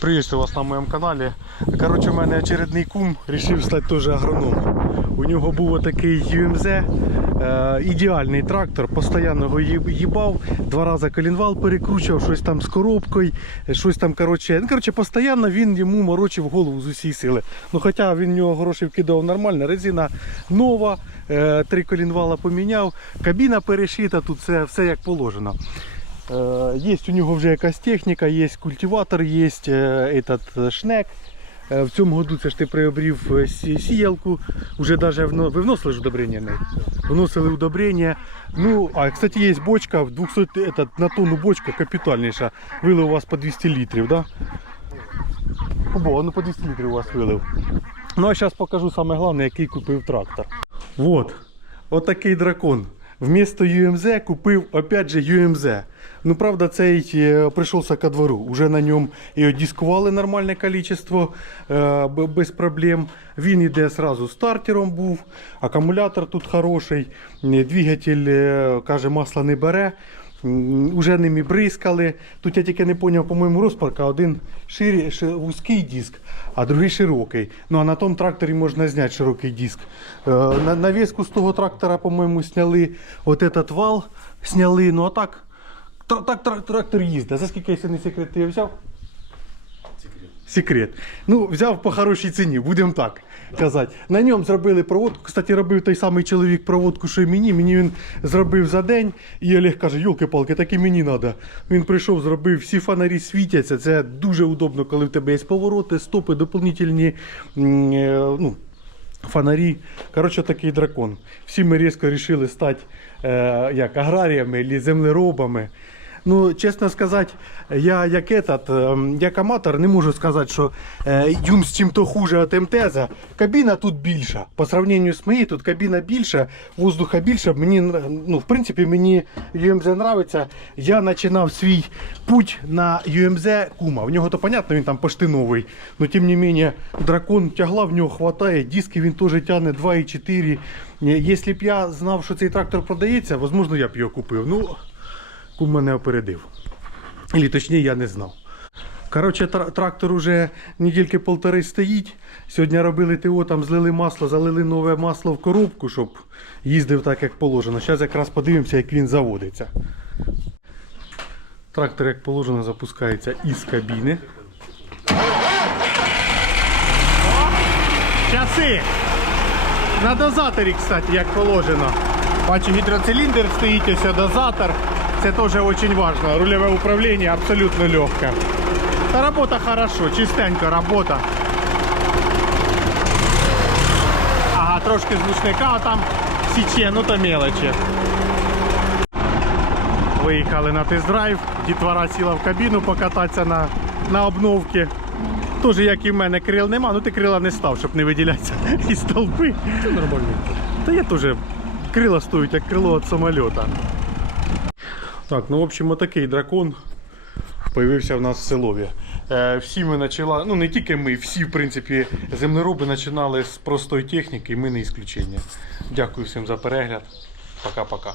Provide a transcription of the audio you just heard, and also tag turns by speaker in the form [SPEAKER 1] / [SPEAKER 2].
[SPEAKER 1] Приветствую вас на моєму каналі. Коротше, у мене очередний кум вирішив стати теж агрономом. У нього був отакий UMZ, е, ідеальний трактор, постійно його їб- їбав, два рази колінвал перекручував, щось там з коробкою, щось там, коротше, ну, коротше, постійно він йому морочив голову з усієї сили. Ну, хоча він в нього гроші вкидав нормально, резина нова, е, три колінвала поміняв, кабіна перешита, тут все, все як положено. Е, Є у нього вже якась техніка, є культиватор, є е, этот е, шнек. В цьому году це ж ти приобрів сіялку, вже даже ви вносили ж удобрення? Не? Вносили удобрення. Ну, а кстати, є бочка, 200, этот, на тонну бочка капітальніша. Вилив у вас по 200 літрів, да? Обо, ну по 200 літрів у вас вилив. Ну а зараз покажу саме головне, який купив трактор. Вот. От такий дракон. Вмісто UMZ купив опять же UMZ. Ну, правда, цей е, прийшовся ко двору. Уже на ньому і дискували нормальне количество е, без проблем. Він іде сразу стартером був. Акумулятор тут хороший. Двигатель, е, каже, масла не бере. Уже ними бризкали. Тут я тільки не зрозумів, по-моєму, розпарка. Один ширі, ши- вузький диск, а другий широкий. Ну а на тому тракторі можна зняти широкий диск. Е, На навіску з того трактора, по-моєму, сняли от этот вал, сняли. Ну а так, так трактор їздить. За скільки, якщо не секрет, ти взяв? Секрет. Ну, взяв по хорошій ціні, будемо так казати. На ньому зробили проводку. Кстати, робив той самий чоловік проводку, що й мені. Мені він зробив за день. І Олег каже, йолки-палки, так і мені треба. Він прийшов, зробив, всі фонарі світяться. Це дуже удобно, коли в тебе є повороти, стопи, доповнительні. е, Ну, фонарі. Коротше, такий дракон. Всі ми різко вирішили стати е, як, аграріями або землеробами. Ну, чесно сказати, я як этот, ем, як аматор не можу сказати, що е, Юмс чим-то хуже від МТЗа. Кабіна тут більша. По сравненню з моєю, тут кабіна більша, воздуха більше. Мені, ну, в принципі, мені UMZ нравиться. Я починав свій путь на UMZ Кума. В нього то понятно, він там почти новий. Но тим не менее, дракон тягла, в нього хватає, диски він теж тягне 2,4. Е, Якщо б я знав, що цей трактор продається, можливо, я б його купив. Ну, кум мене опередив. Или точніше, я не знав. Коротше, тр- трактор уже недільки полтори стоїть. Сьогодні робили ТО, там злили масло, залили нове масло в коробку, щоб їздив так, як положено. Зараз якраз подивимося, як він заводиться. Трактор, як положено, запускається із кабіни. Часи! На дозаторі, кстати, як положено. Бачу, гідроциліндр стоїть, ось дозатор. Це теж дуже важливо. Рульове управління абсолютно легке. Та робота хорошо, чистенька робота. Ага, трошки звучника там січе, ну то мелочі. Виїхали на тест-драйв, дітвора сіла в кабіну покататися на, на обновки. Тоже, як і в мене, крил нема, ну ти крила не став, щоб не виділятися із толпи. Це нормально. Та я теж крила стоять, як крило від самольота. Так, ну в общем, отакий дракон появився в нас в селові. Е, всі ми почали, ну не тільки ми, всі, в принципі, землероби починали з простої техніки, і ми не ісключення. Дякую всім за перегляд. Пока-пока.